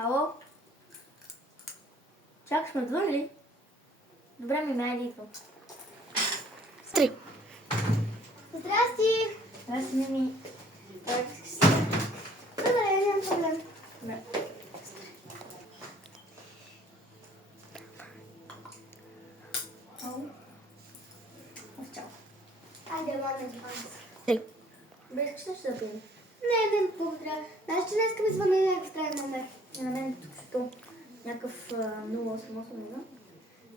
Ало? Чак сме отвън ли? Добре, ми идва. Три. Здрасти! Здрасти, Мими. Добре, нямам проблем. Добре. Ало? Чао. Айде, ладно, това. Три. Добре, искаш нещо да пием? Не, благодаря. Знаеш, че днес ми звъни някакъв странен номер. На мен тук някакъв 088, не знам.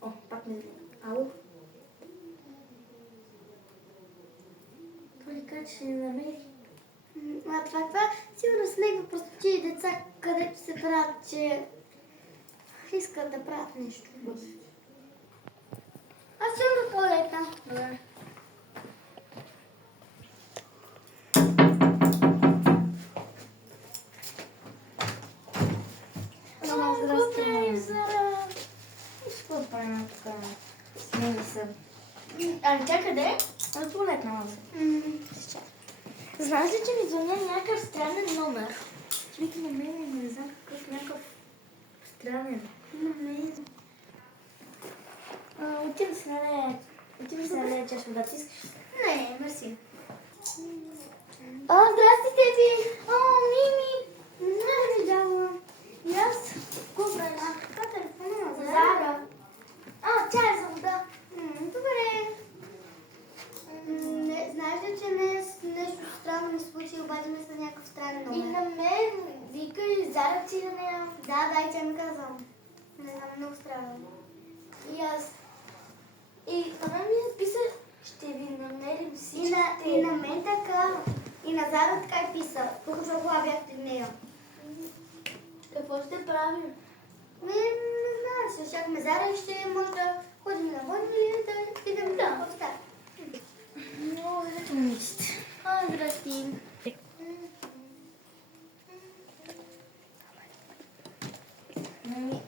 О, пак не знам. Ало? Той ли каза, че ще ни намери? А това сигурно с него просто ти деца, където се правят, че искат да правят нещо. Аз съм до туалетна. Добре. Мама, здрасти. Зара. Какво да правим тук? Смели съм. Ами тя къде е? На туалетна мама. Знаеш ли, че ми звъня някакъв странен номер? Вика на мен, не знам какъв някакъв странен. На мен. Отивам се налея чаша вода. Ти искаш? Не, мерси. О, здрасти, Теби! О, Мими! Не видяла. И аз? Какво правиш? Каква телефона? Зара. Тя е за вода. Добре. Знаеш ли, че нещо странно ми случи, обади ме с някакъв странен номер? И на мен вика и Зара ти на нея. Да, и тя ми каза. Не знам, много странно. И аз. И на мен ми написа, ще ви намерим всички. И на мен така. И на Зара така и писа. Тук защото бях при нея. Какво ще правим? Не знам, ще чакаме Зара и ще може да ходим навън или да видим какво става. Много зато мислите. Здрасти. Мами,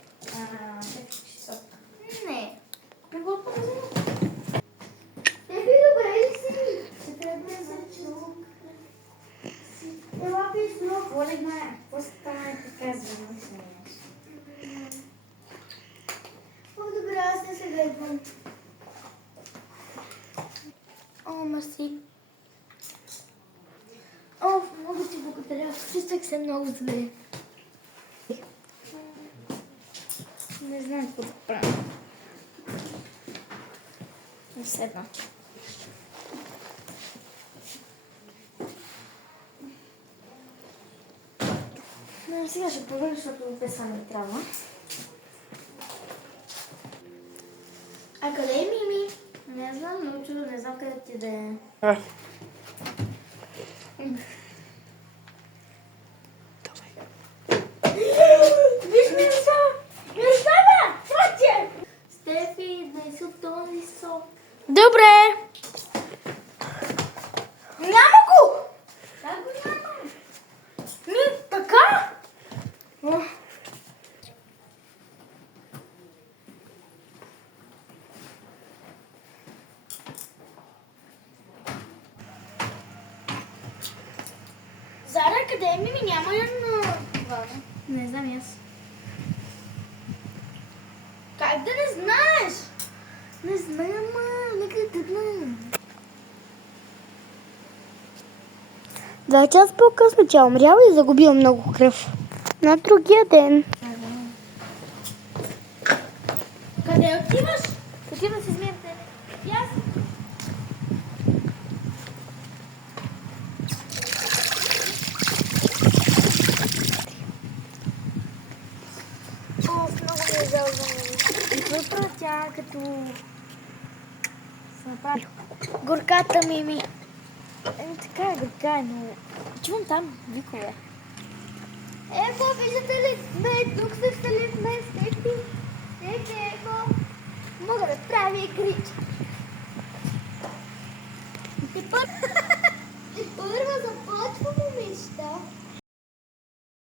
часов. Не. Какво правим? Добре ли си? Ще трябва за чук. Ела пи снов. Олегна, какво стана така звънна се? Добре, аз не се гледам. О, мерси. Много ти благодаря. Чувствах се много зле. Не знам какво да правя. Не седна. Но сега ще проверя, защото песа не трябва. А къде е Мими? Не знам, много чудо, не знам къде ти да е. Виж Мирса! Мирсава! Това ти е! Стефи, днес от този сок. Добре. Няма го! Как го няма? Така? Зара, къде е Мими? Няма я на това. Не знам и аз. Как да не знаеш? Не знам, нека да тъпна. 2 часа по-късно тя умряла и загубила много кръв. На другия ден. Къде отиваш? Отива се смята. И аз. Много ми е жал за мен. Какво правя тя като... се направи? Горката Мими. Така е, горка е, но... Чувам там викове. Ево, виждате ли? Сме тук се вселихме с Стефи. Ето. Мога да правя игрички.